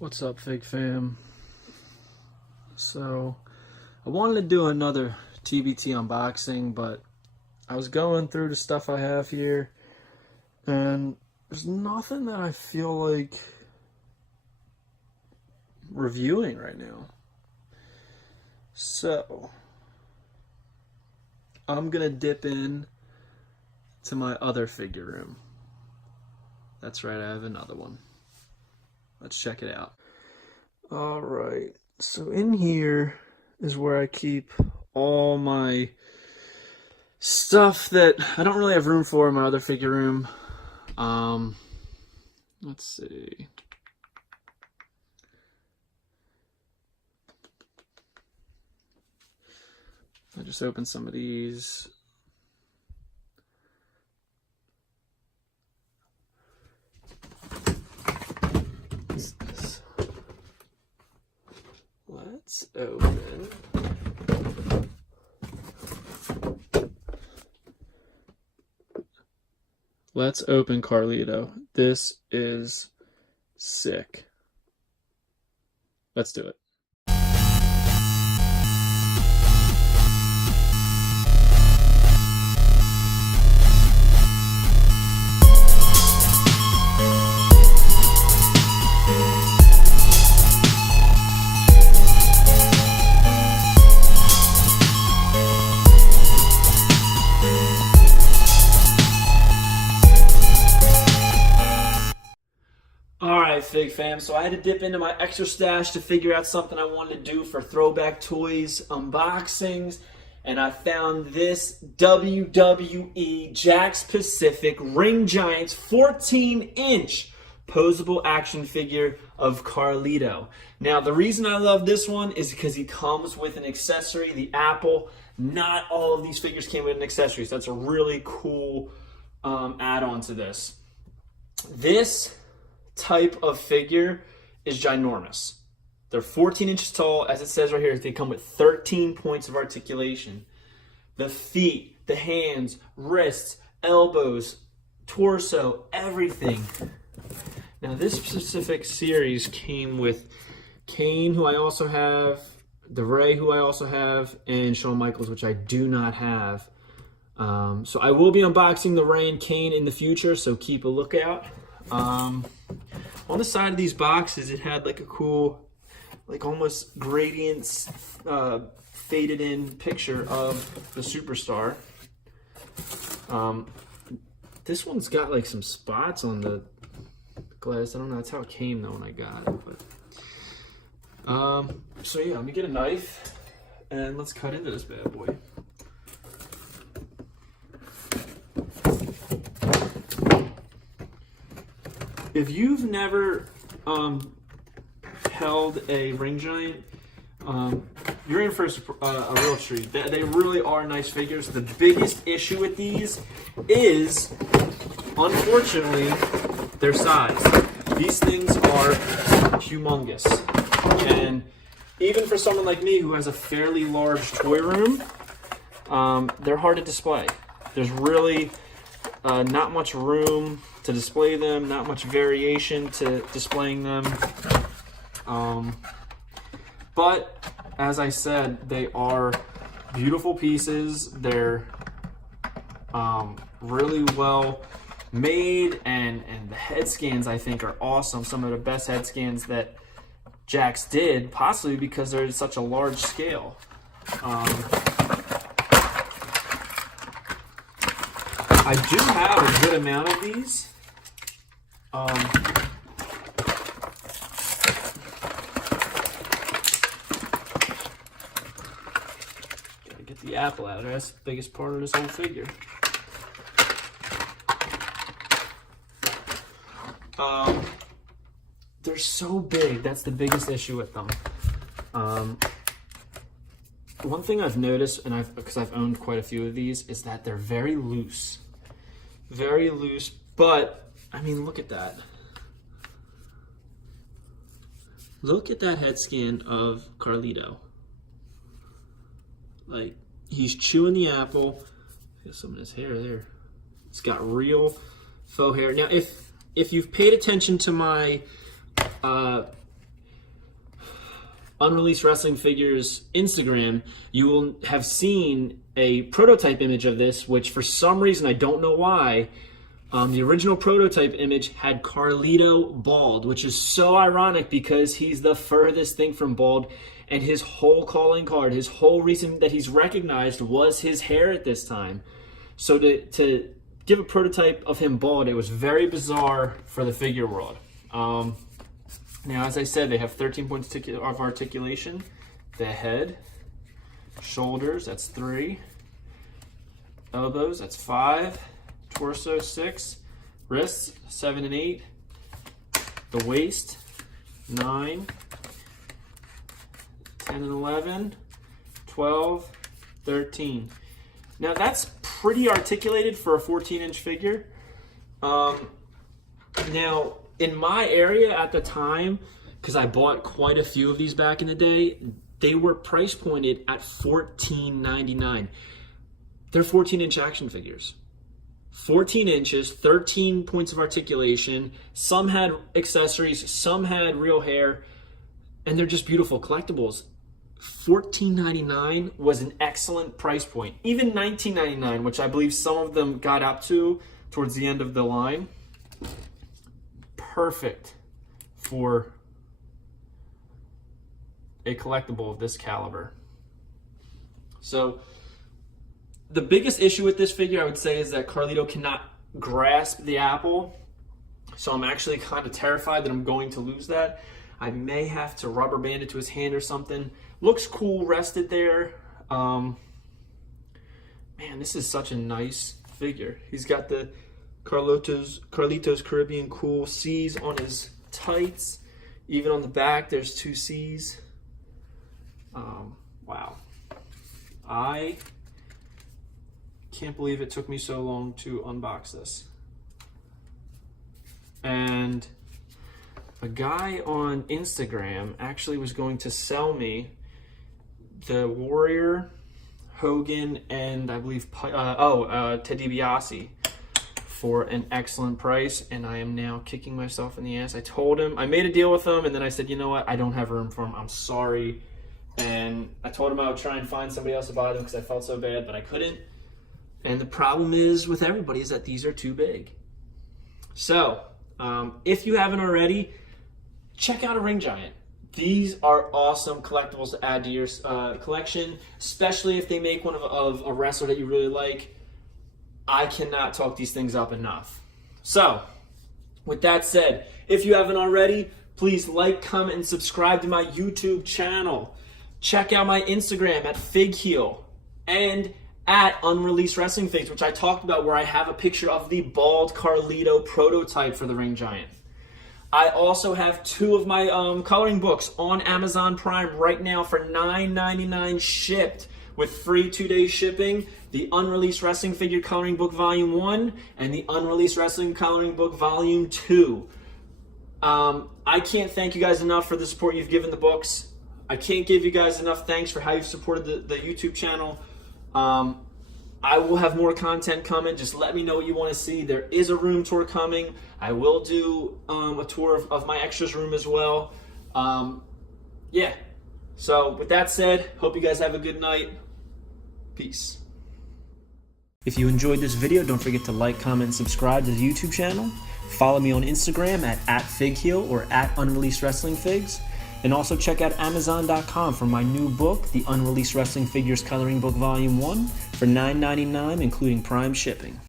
What's up, Fig Fam? So, I wanted to do another TBT unboxing, but I was going through the stuff I have here, and there's nothing that I feel like reviewing right now. So, I'm gonna dip in to my other figure room. That's right, I have another one. Let's check it out. All right, so in here is where I keep all my stuff that I don't really have room for in my other figure room. Let's see. I just opened some of these. Let's open. Let's open Carlito. This is sick. Let's do it. Alright, Fig Fam, so I had to dip into my extra stash to figure out something I wanted to do for Throwback Toys unboxings, and I found this WWE Jakks Pacific Ring Giants 14-inch posable action figure of Carlito. Now, the reason I love this one is because he comes with an accessory, the Apple. Not all of these figures came with an accessory, so that's a really cool add-on to this. This type of figure is ginormous. They're 14 inches tall. As it says right here, they come with 13 points of articulation. The feet, the hands, wrists, elbows, torso, everything. Now, this specific series came with Kane, who I also have, the Ray, who I also have, and Shawn Michaels, which I do not have. So I will be unboxing the Ray and Kane in the future, so keep a lookout. On the side of these boxes, it had like a cool, like almost gradients, faded in picture of the superstar. This one's got like some spots on the glass. I don't know, that's how it came though when I got it. But so yeah, let me get a knife and let's cut into this bad boy. If you've never held a ring giant, you're in for a real treat. They really are nice figures. The biggest issue with these is, unfortunately, their size. These things are humongous. And even for someone like me who has a fairly large toy room, they're hard to display. There's really not much room to display them, not much variation to displaying them. But as I said, they are beautiful pieces. They're really well made, and the head scans I think are awesome. Some of the best head scans that Jakks did, possibly because they're such a large scale. I do have a good amount of these. Gotta get the apple out of there. That's the biggest part of this whole figure. They're so big. That's the biggest issue with them. One thing I've noticed, and because I've owned quite a few of these, is that they're very loose. Very loose, but I mean, look at that. Look at that head scan of Carlito. Like, he's chewing the apple. Got some of his hair there. It's got real faux hair. Now, if you've paid attention to my Unreleased Wrestling Figures Instagram, you will have seen a prototype image of this, which for some reason, I don't know why, the original prototype image had Carlito bald, which is so ironic because he's the furthest thing from bald, and his whole calling card, his whole reason that he's recognized was his hair at this time. So to give a prototype of him bald, it was very bizarre for the figure world. Now, as I said, they have 13 points of articulation. The head, shoulders, that's 3. Elbows, that's 5. Torso, 6. Wrists, 7 and 8. The waist, 9. 10 and 11. 12. 13. Now, that's pretty articulated for a 14-inch figure. Now, in my area at the time, because I bought quite a few of these back in the day, they were price pointed at $14.99. They're 14-inch action figures. 14 inches, 13 points of articulation. Some had accessories, some had real hair, and they're just beautiful collectibles. $14.99 was an excellent price point. Even $19.99, which I believe some of them got up to towards the end of the line. Perfect for a collectible of this caliber. So the biggest issue with this figure, I would say, is that Carlito cannot grasp the apple. So I'm actually kind of terrified that I'm going to lose that. I may have to rubber band it to his hand or something. Looks cool rested there. Man, this is such a nice figure. He's got the Carlito's Caribbean cool C's on his tights. Even on the back, there's 2 C's. Wow. I can't believe it took me so long to unbox this. And a guy on Instagram actually was going to sell me the Warrior, Hogan, and I believe, Ted DiBiase for an excellent price, and I am now kicking myself in the ass. I told him, I made a deal with him, and then I said, you know what, I don't have room for him, I'm sorry. And I told him I would try and find somebody else to buy them because I felt so bad, but I couldn't. And the problem is with everybody is that these are too big. So, if you haven't already, check out a Ring Giant. These are awesome collectibles to add to your collection, especially if they make one of a wrestler that you really like. I cannot talk these things up enough. So, with that said, if you haven't already, please like, comment, and subscribe to my YouTube channel. Check out my Instagram at FigHeel and at Unreleased Wrestling Figs, which I talked about, where I have a picture of the bald Carlito prototype for the Ring Giant. I also have 2 of my coloring books on Amazon Prime right now for $9.99 shipped with free 2-day shipping. The Unreleased Wrestling Figure Coloring Book Volume 1 and the Unreleased Wrestling Coloring Book Volume 2. I can't thank you guys enough for the support you've given the books. I can't give you guys enough thanks for how you've supported the YouTube channel. I will have more content coming. Just let me know what you want to see. There is a room tour coming. I will do a tour of my extras room as well. Yeah. So with that said, hope you guys have a good night. Peace. If you enjoyed this video, don't forget to like, comment, and subscribe to the YouTube channel. Follow me on Instagram at FigHeel or at Unreleased Wrestling Figs. And also check out Amazon.com for my new book, The Unreleased Wrestling Figures Coloring Book Volume 1, for $9.99, including Prime shipping.